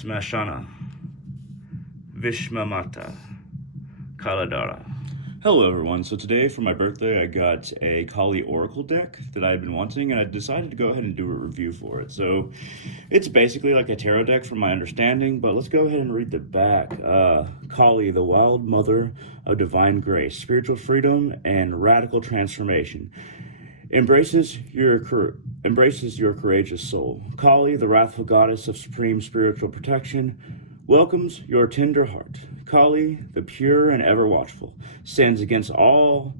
Smashana, Vishmamata, Kaladara. Hello everyone, so today for my birthday I got a Kali Oracle deck that I've been wanting, and I decided to go ahead and do a review for it. So it's basically like a tarot deck from my understanding, but let's go ahead and read the back. Kali, the wild mother of divine grace, spiritual freedom, and radical transformation. Embraces your courageous soul. Kali, the wrathful goddess of supreme spiritual protection, welcomes your tender heart. Kali, the pure and ever watchful, stands against all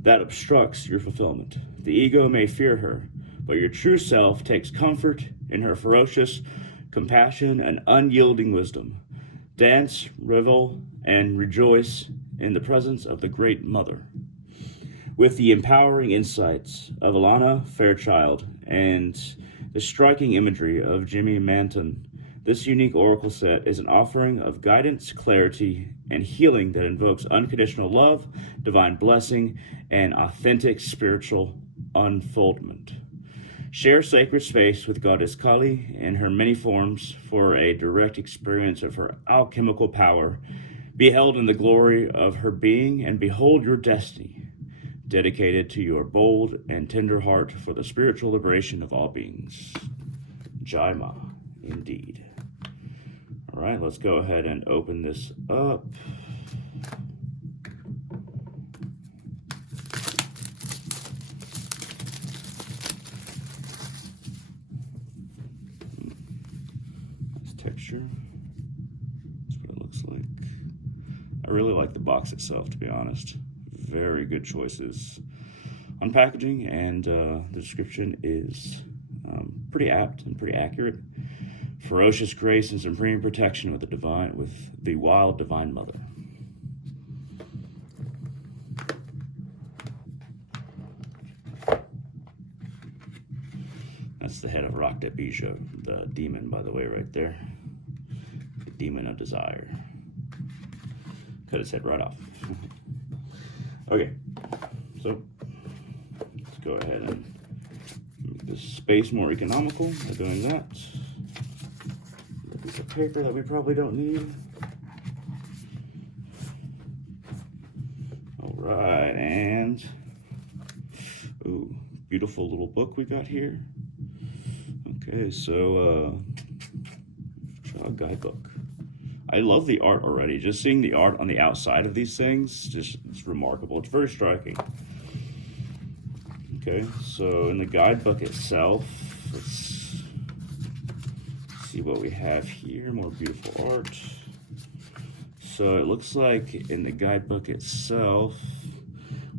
that obstructs your fulfillment. The ego may fear her, but your true self takes comfort in her ferocious compassion and unyielding wisdom. Dance, revel, and rejoice in the presence of the Great Mother. With the empowering insights of Alana Fairchild and the striking imagery of Jimmy Manton, this unique oracle set is an offering of guidance, clarity, and healing that invokes unconditional love, divine blessing, and authentic spiritual unfoldment. Share sacred space with Goddess Kali in her many forms for a direct experience of her alchemical power. Be held in the glory of her being and behold your destiny, dedicated to your bold and tender heart for the spiritual liberation of all beings. Jaima, indeed. All right, let's go ahead and open this up. Nice texture. That's what it looks like. I really like the box itself, to be honest. Very good choices on packaging, and the description is pretty apt and pretty accurate. Ferocious grace and supreme protection with the wild divine mother. That's the head of Rakta Bijou, the demon, by the way, right there. The demon of desire. Cut its head right off. Okay, so let's go ahead and make this space more economical by doing that. A piece of paper that we probably don't need. All right, and ooh, beautiful little book we got here. Okay, so draw a guidebook. I love the art already. Just seeing the art on the outside of these things, it's remarkable. It's very striking. Okay, so in the guidebook itself, let's see what we have here. More beautiful art. So it looks like in the guidebook itself,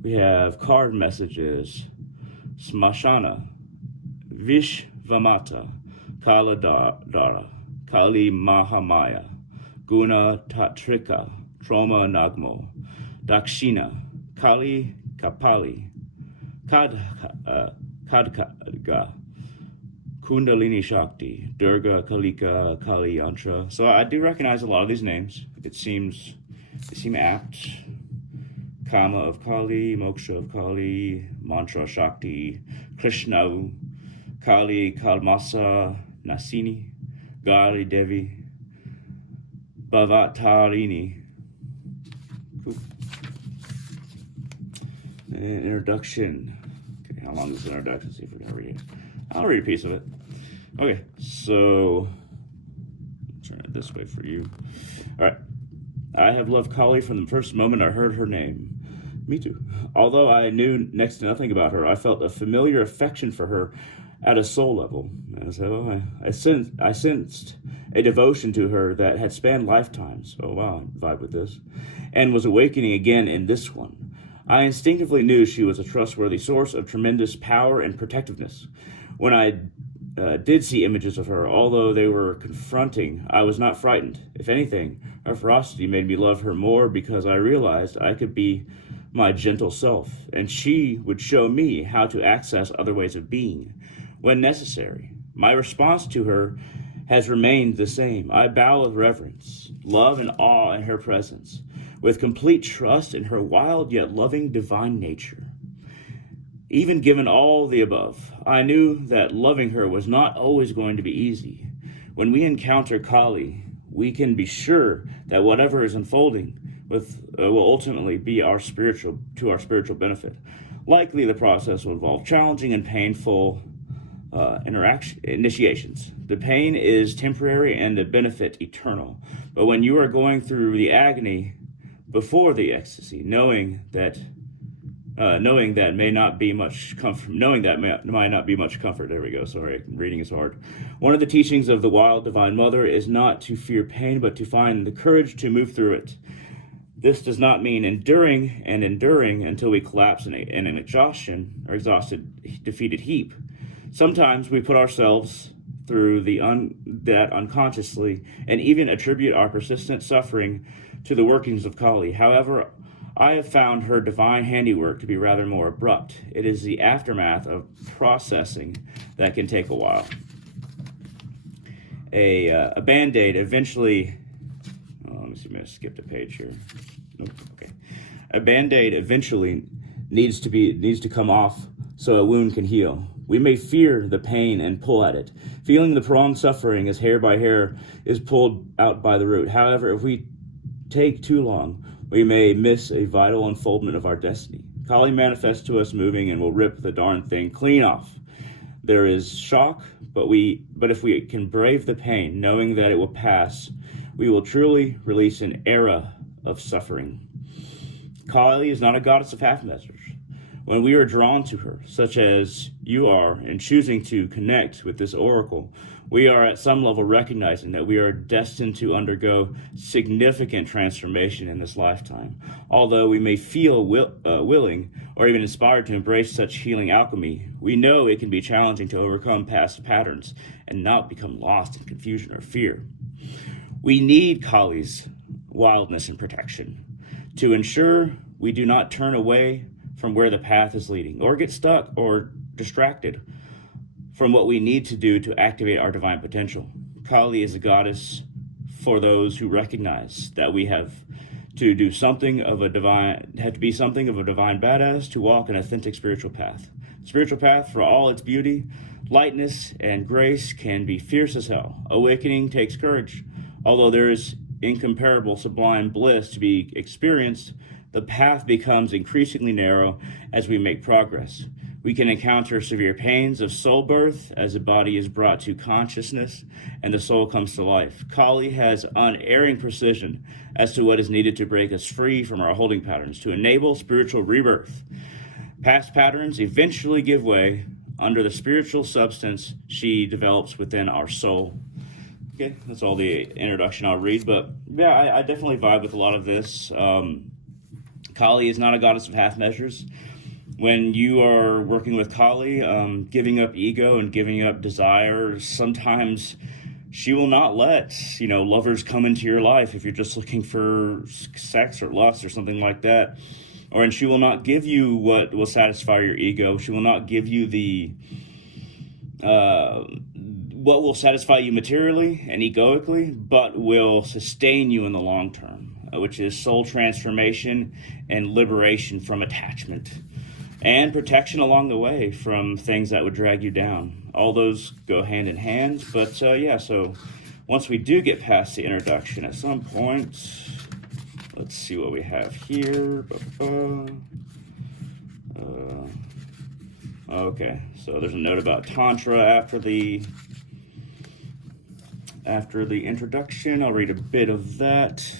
we have card messages. Smashana, Vishvamata, Kaladara, Kali Mahamaya, Guna Tatrika, Troma Nagmo, Dakshina, Kali Kapali, Kadga, Kundalini Shakti, Durga, Kalika, Kali Yantra. So I do recognize a lot of these names. They seem apt. Kama of Kali, Moksha of Kali, Mantra Shakti, Krishna, Kali Kalmasa, Nasini, Gali Devi, Bhavatarini. Cool. And introduction. Okay, how long is the introduction? See if we're gonna read it. I'll read a piece of it. Okay, so turn it this way for you. All right. I have loved Kali from the first moment I heard her name. Me too. Although I knew next to nothing about her, I felt a familiar affection for her at a soul level. And so I sensed a devotion to her that had spanned lifetimes. Oh wow, I vibe with this. And was awakening again in this one. I instinctively knew she was a trustworthy source of tremendous power and protectiveness. When I did see images of her, although they were confronting, I was not frightened. If anything, her ferocity made me love her more because I realized I could be my gentle self, and she would show me how to access other ways of being when necessary. My response to her has remained the same. I bow with reverence, love, and awe in her presence, with complete trust in her wild yet loving divine nature. Even given all the above, I knew that loving her was not always going to be easy. When we encounter Kali, we can be sure that whatever is unfolding will ultimately be our spiritual benefit. Likely, the process will involve challenging and painful initiations. The pain is temporary and the benefit eternal. But when you are going through the agony before the ecstasy, knowing that may not be much comfort. Might not be much comfort. There we go. Sorry, reading is hard. One of the teachings of the wild Divine Mother is not to fear pain, but to find the courage to move through it. This does not mean enduring until we collapse in an exhausted, defeated heap. Sometimes we put ourselves through that unconsciously and even attribute our persistent suffering to the workings of Kali. However, I have found her divine handiwork to be rather more abrupt. It is the aftermath of processing that can take a while. A Band-Aid eventually... let me see, I skipped a page here. Nope, okay. A Band-Aid eventually needs to come off so a wound can heal. We may fear the pain and pull at it, feeling the prolonged suffering as hair by hair is pulled out by the root. However, if we take too long, we may miss a vital unfoldment of our destiny. Kali manifests to us moving and will rip the darn thing clean off. There is shock, but if we can brave the pain, knowing that it will pass, we will truly release an era of suffering. Kali is not a goddess of half measures. When we are drawn to her, such as you are, in choosing to connect with this oracle, we are at some level recognizing that we are destined to undergo significant transformation in this lifetime. Although we may feel willing or even inspired to embrace such healing alchemy, we know it can be challenging to overcome past patterns and not become lost in confusion or fear. We need Kali's wildness and protection to ensure we do not turn away from where the path is leading, or get stuck or distracted from what we need to do to activate our divine potential. Kali is a goddess for those who recognize that we have to be something of a divine badass to walk an authentic spiritual path. The spiritual path, for all its beauty, lightness, and grace, can be fierce as hell. Awakening takes courage. Although there is incomparable sublime bliss to be experienced, the path becomes increasingly narrow as we make progress. We can encounter severe pains of soul birth as the body is brought to consciousness and the soul comes to life. Kali has unerring precision as to what is needed to break us free from our holding patterns, to enable spiritual rebirth. Past patterns eventually give way under the spiritual substance she develops within our soul. Okay, that's all the introduction I'll read, but yeah, I definitely vibe with a lot of this. Kali is not a goddess of half measures. When you are working with Kali, giving up ego and giving up desire, sometimes she will not let, lovers come into your life if you're just looking for sex or lust or something like that. And she will not give you what will satisfy your ego. She will not give you what will satisfy you materially and egoically, but will sustain you in the long term, which is soul transformation and liberation from attachment, and protection along the way from things that would drag you down. All those go hand in hand, but so once we do get past the introduction at some point, let's see what we have here. Okay, so there's a note about Tantra after the introduction. I'll read a bit of that.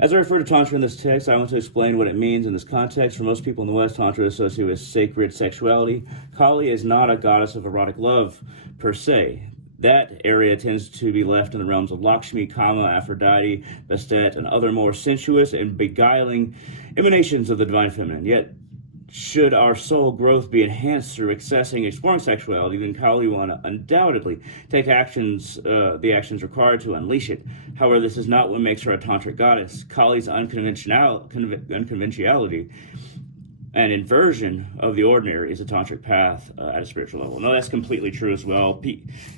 As I refer to Tantra in this text, I want to explain what it means in this context. For most people in the West, Tantra is associated with sacred sexuality. Kali is not a goddess of erotic love, per se. That area tends to be left in the realms of Lakshmi, Kama, Aphrodite, Bastet, and other more sensuous and beguiling emanations of the divine feminine. Yet, should our soul growth be enhanced through accessing and exploring sexuality, then Kali will undoubtedly take the actions required to unleash it. However, this is not what makes her a tantric goddess. Kali's unconventionality and inversion of the ordinary is a tantric path at a spiritual level. No, that's completely true as well.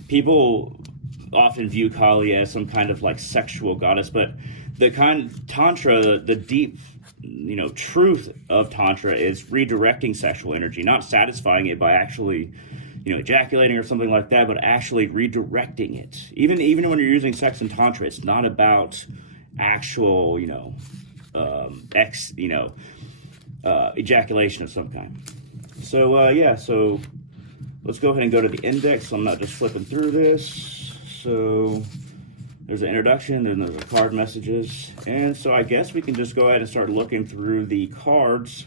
People often view Kali as some kind of like sexual goddess, but the kind of Tantra, the deep truth of Tantra is redirecting sexual energy, not satisfying it by actually ejaculating or something like that, but actually redirecting it. Even when you're using sex and tantra, it's not about actual, ejaculation of some kind. So, so let's go ahead and go to the index. So I'm not just flipping through this. So there's an introduction, then there's the card messages. And so I guess we can just go ahead and start looking through the cards.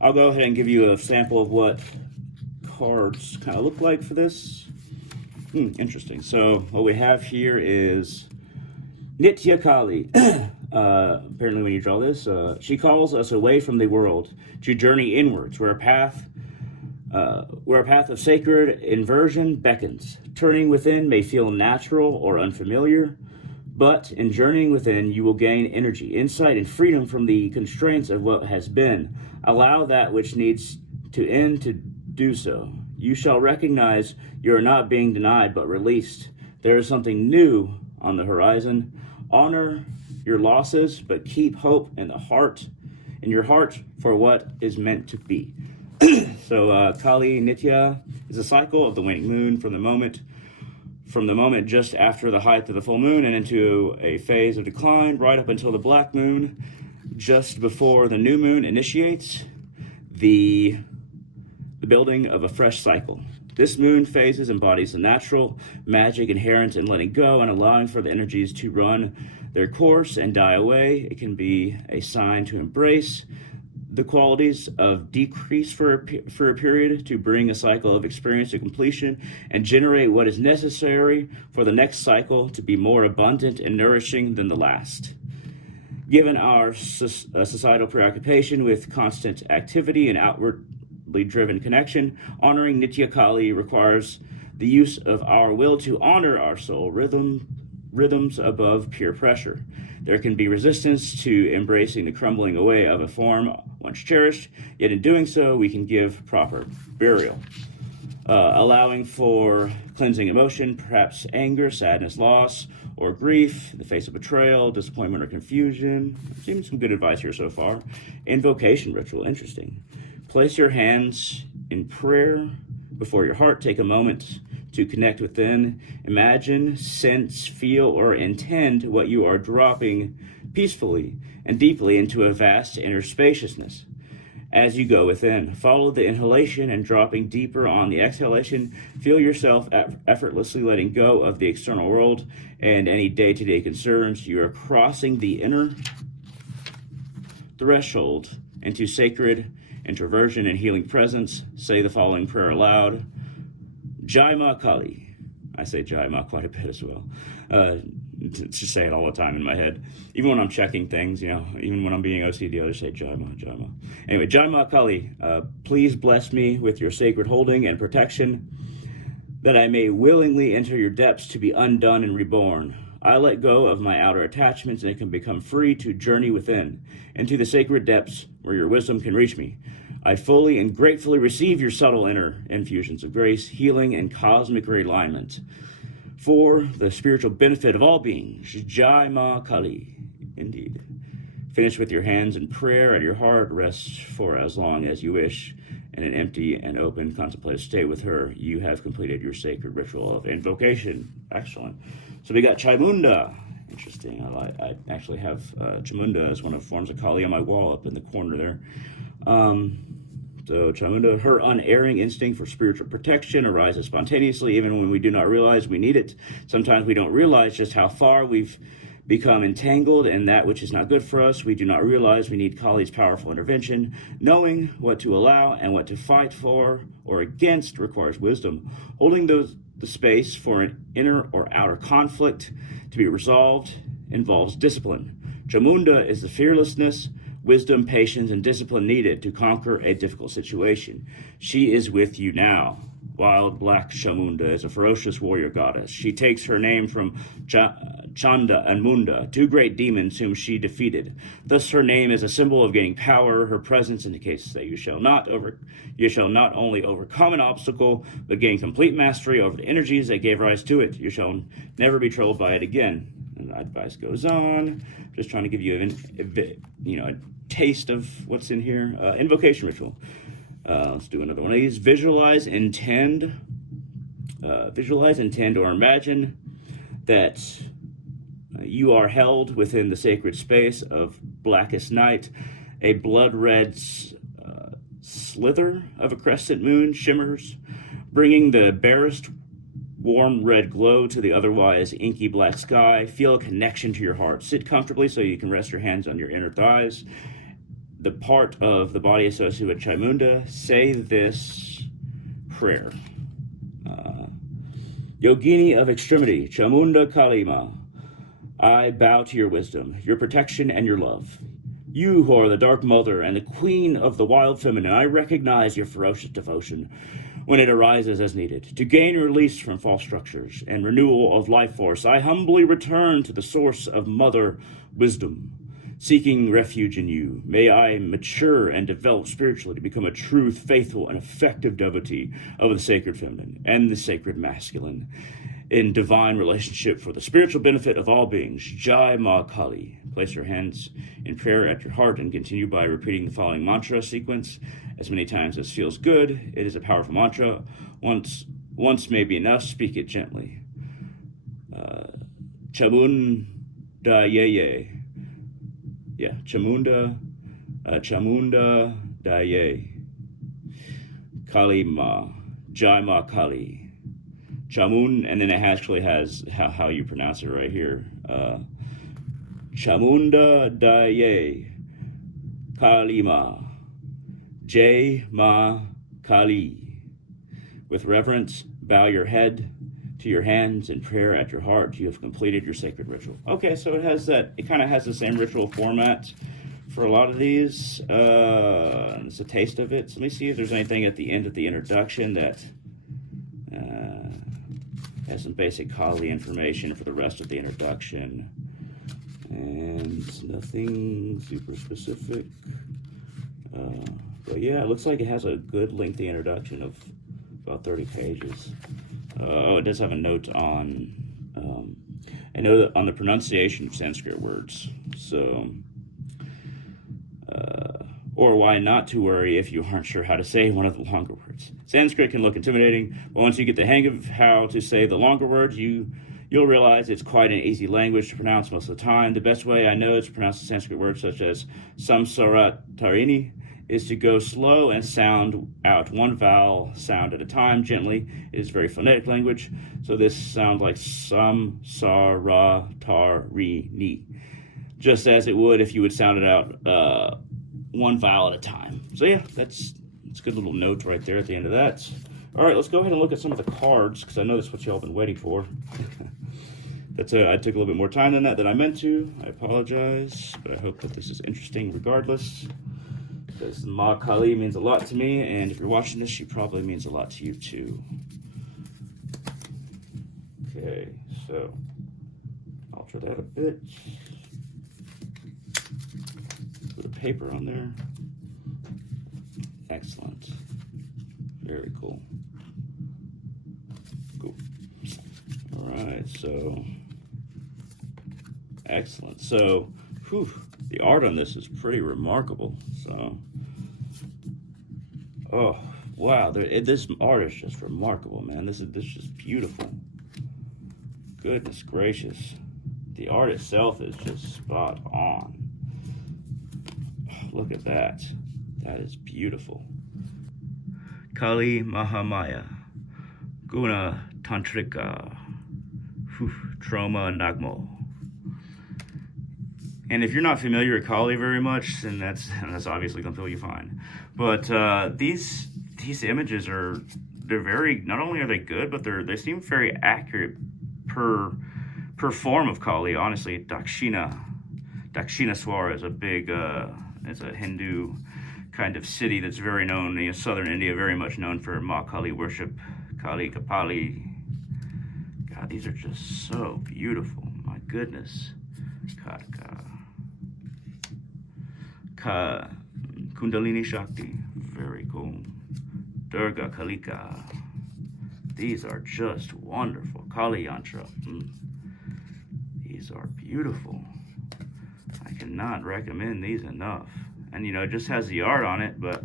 I'll go ahead and give you a sample of what cards kind of look like for this. Interesting. So what we have here is Nitya Kali. Apparently when you draw this, she calls us away from the world to journey inwards, where a path of sacred inversion beckons. Turning within may feel natural or unfamiliar, but in journeying within, you will gain energy, insight, and freedom from the constraints of what has been. Allow that which needs to end to do so. You shall recognize you are not being denied, but released. There is something new on the horizon. Honor your losses, but keep hope in your heart for what is meant to be. So Kali Nitya is a cycle of the waning moon from the moment just after the height of the full moon and into a phase of decline right up until the black moon, just before the new moon initiates the building of a fresh cycle. This moon phases embodies the natural magic inherent in letting go and allowing for the energies to run their course and die away. It can be a sign to embrace the qualities of decrease for a period to bring a cycle of experience to completion and generate what is necessary for the next cycle to be more abundant and nourishing than the last. Given our societal preoccupation with constant activity and outwardly driven connection, honoring Nitya Kali requires the use of our will to honor our soul rhythms above pure pressure. There can be resistance to embracing the crumbling away of a form once cherished, yet in doing so, we can give proper burial. Allowing for cleansing emotion, perhaps anger, sadness, loss, or grief, in the face of betrayal, disappointment, or confusion. Seems some good advice here so far. Invocation ritual, interesting. Place your hands in prayer before your heart. Take a moment to connect within. Imagine, sense, feel, or intend what you are dropping peacefully and deeply into a vast inner spaciousness. As you go within, follow the inhalation and dropping deeper on the exhalation. Feel yourself effortlessly letting go of the external world and any day-to-day concerns. You are crossing the inner threshold into sacred introversion and healing presence. Say the following prayer aloud. Jai Ma Kali. I say Jai Ma quite a bit as well. Just say it all the time in my head. Even when I'm checking things, even when I'm being OCD, I just say Jai Ma, Jai Ma. Anyway, Jai Ma Kali, please bless me with your sacred holding and protection, that I may willingly enter your depths to be undone and reborn. I let go of my outer attachments and can become free to journey within, into the sacred depths where your wisdom can reach me. I fully and gratefully receive your subtle inner infusions of grace, healing, and cosmic realignment for the spiritual benefit of all beings. Jai Ma Kali, indeed. Finish with your hands in prayer at your heart. Rest for as long as you wish in an empty and open contemplative state with her. You have completed your sacred ritual of invocation. Excellent. So we got Chamunda. Interesting. I actually have Chamunda as one of the forms of Kali on my wall up in the corner there. So Chamunda, her unerring instinct for spiritual protection arises spontaneously even when we do not realize we need it. Sometimes we don't realize just how far we've become entangled in that which is not good for us. We do not realize we need Kali's powerful intervention. Knowing what to allow and what to fight for or against requires wisdom. Holding the space for an inner or outer conflict to be resolved involves discipline. Chamunda is the fearlessness, wisdom, patience, and discipline needed to conquer a difficult situation. She is with you now. Wild Black Chamunda is a ferocious warrior goddess. She takes her name from Chanda and Munda, two great demons whom she defeated. Thus her name is a symbol of gaining power. Her presence indicates that you shall not only overcome an obstacle, but gain complete mastery over the energies that gave rise to it. You shall never be troubled by it again. And the advice goes on. Just trying to give you a taste of what's in here. Invocation ritual. Let's do another one of these. Visualize, intend, Visualize, intend, or imagine that you are held within the sacred space of blackest night. A blood-red slither of a crescent moon shimmers, bringing the barest warm red glow to the otherwise inky black sky. Feel a connection to your heart. Sit comfortably so you can rest your hands on your inner thighs. The part of the body associated with Chamunda, say this prayer. Yogini of extremity, Chamunda Kalima, I bow to your wisdom, your protection, and your love. You who are the Dark Mother and the Queen of the Wild Feminine, I recognize your ferocious devotion when it arises as needed. To gain release from false structures and renewal of life force, I humbly return to the source of Mother Wisdom, seeking refuge in you. May I mature and develop spiritually to become a true, faithful, and effective devotee of the sacred feminine and the sacred masculine in divine relationship for the spiritual benefit of all beings. Jai Ma Kali. Place your hands in prayer at your heart and continue by repeating the following mantra sequence as many times as feels good. It is a powerful mantra. Once may be enough. Speak it gently. Chamunda Ye. Yeah, Chamunda Daye, Kali Ma, Jai Ma Kali, Chamun, and then it actually has how you pronounce it right here. Chamunda Daye, Kali Ma, Jai Ma Kali. With reverence, bow your head to your hands in prayer at your heart. You have completed your sacred ritual. Okay, so it kind of has the same ritual format for a lot of these. It's a taste of it. So let me see if there's anything at the end of the introduction that has some basic Kali information for the rest of the introduction. And nothing super specific. But yeah, it looks like it has a good lengthy introduction of about 30 pages. It does have a note on, I know that on the pronunciation of Sanskrit words. So, or why not to worry if you aren't sure how to say one of the longer words. Sanskrit can look intimidating, but once you get the hang of how to say the longer words, you'll realize it's quite an easy language to pronounce most of the time. The best way I know to pronounce the Sanskrit words such as samsarat tarini is to go slow and sound out one vowel sound at a time gently. It is very phonetic language, so this sounds like sam, sa, ra, tar, ri, ni, just as it would if you would sound it out one vowel at a time. So yeah, that's a good little note right there at the end of that. All right, let's go ahead and look at some of the cards, because I know that's what y'all been waiting for. I took a little bit more time than I meant to. I apologize, but I hope that this is interesting regardless. Because Ma Kali means a lot to me, and if you're watching this, she probably means a lot to you too. Okay, so alter that a bit. Put a paper on there. Excellent. Very cool. Cool. All right, so excellent. So, the art on this is pretty remarkable. So, oh wow, this art is just remarkable, man. This is just beautiful. Goodness gracious, the art itself is just spot on. Look at that. That is beautiful. Kali Mahamaya, Guna Tantrika, Trauma Nagmo. And if you're not familiar with Kali very much, then that's obviously completely fine. But these images they're very, not only are they good, but they seem very accurate per form of Kali. Honestly, Dakshinaswar is a big it's a Hindu kind of city that's very known in southern India, very much known for Ma Kali worship. Kali Kapali. God, these are just so beautiful. My goodness. Kundalini Shakti, very cool. Durga Kalika, these are just wonderful. Kali Yantra, these are beautiful. I cannot recommend these enough. And it just has the art on it, but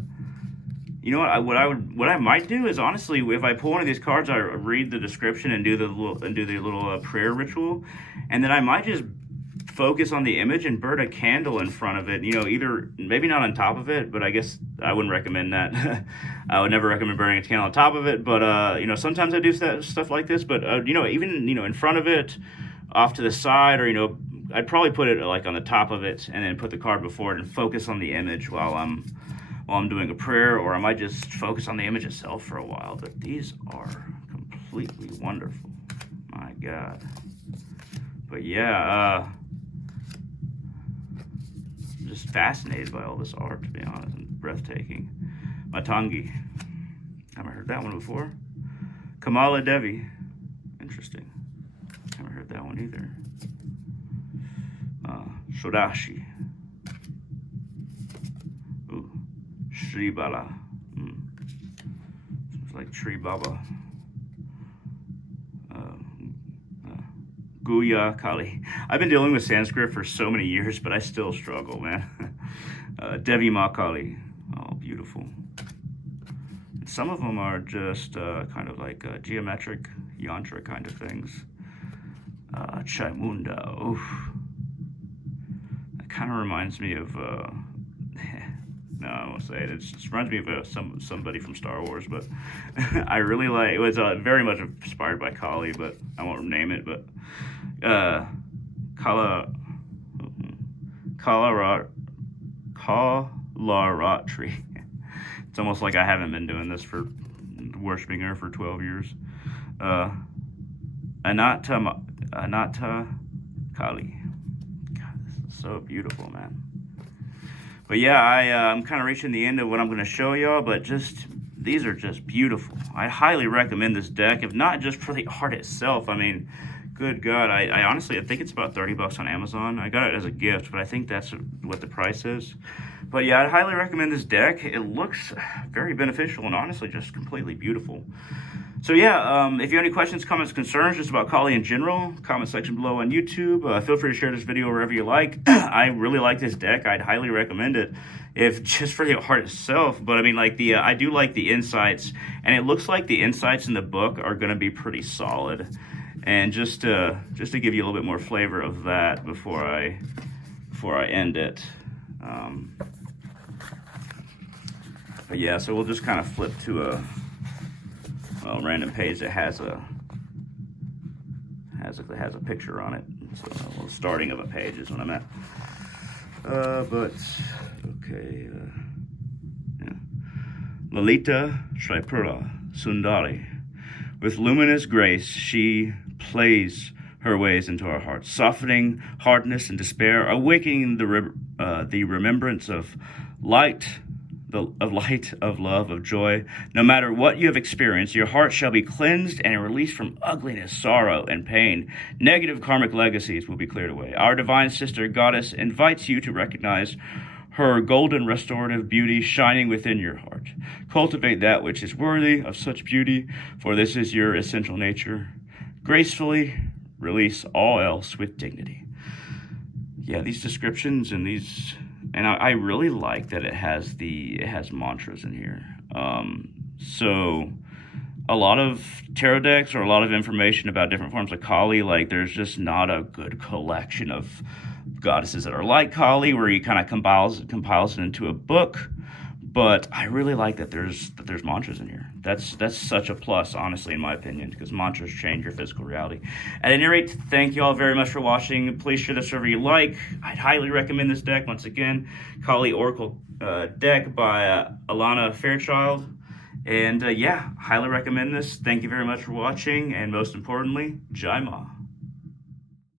You know what I might do is, honestly, if I pull one of these cards, I read the description and do the little prayer ritual, and then I might just focus on the image and burn a candle in front of it. You know, either maybe not on top of it, but I guess I wouldn't recommend that. I would never recommend burning a candle on top of it. But you know, sometimes I do stuff like this. But you know, even in front of it, off to the side, or I'd probably put it like on the top of it, and then put the card before it and focus on the image while I'm doing a prayer, or I might just focus on the image itself for a while. But these are completely wonderful. My God. But yeah, I'm just fascinated by all this art, to be honest, and breathtaking. Matangi. Haven't heard that one before. Kamala Devi. Interesting. Haven't heard that one either. Shodashi. Sri Bala. Sounds like Tree Baba. Guya Kali. I've been dealing with Sanskrit for so many years, but I still struggle, man. Devi Ma Kali. Oh, beautiful. And some of them are just kind of like geometric, yantra kind of things. Chaimunda. Oof. That kind of reminds me of... No, I won't say it. It reminds me of somebody from Star Wars, but I really like. It was very much inspired by Kali, but I won't name it. But Kalaratri. It's almost like I haven't been doing this for worshiping her for 12 years. Anatta Kali. God, this is so beautiful, man. But yeah, I'm kind of reaching the end of what I'm going to show y'all, but these are just beautiful. I highly recommend this deck, if not just for the art itself. I mean, good God, I honestly, I think it's about $30 on Amazon. I got it as a gift, but I think that's what the price is. But yeah, I'd highly recommend this deck. It looks very beneficial and honestly just completely beautiful. So yeah, if you have any questions, comments, concerns just about Kali in general, comment section below on YouTube. Feel free to share this video wherever you like. I really like this deck. I'd highly recommend it, if just for the art itself. But I mean, like I do like the insights, and it looks like the insights in the book are going to be pretty solid. And just to give you a little bit more flavor of that before I end it. But yeah, so we'll just kind of flip to a random page that has a picture on it. So starting of a page is what I'm at. But okay, yeah. Lalita Tripura Sundari, with luminous grace she plays her ways into our hearts, softening hardness and despair, awakening the remembrance of light. Of light, of love, of joy. No matter what you have experienced, your heart shall be cleansed and released from ugliness, sorrow, and pain. Negative karmic legacies will be cleared away. Our divine sister goddess invites you to recognize her golden restorative beauty shining within your heart. Cultivate that which is worthy of such beauty, for this is your essential nature. Gracefully release all else with dignity. Yeah, these descriptions and these... And I really like that it has mantras in here. So a lot of tarot decks or a lot of information about different forms of Kali, like there's just not a good collection of goddesses that are like Kali where he kind of compiles it into a book. But I really like that there's mantras in here. That's such a plus, honestly, in my opinion, because mantras change your physical reality. At any rate, thank you all very much for watching. Please share this wherever you like. I'd highly recommend this deck. Once again, Kali Oracle deck by Alana Fairchild. And yeah, highly recommend this. Thank you very much for watching. And most importantly, Jai Ma.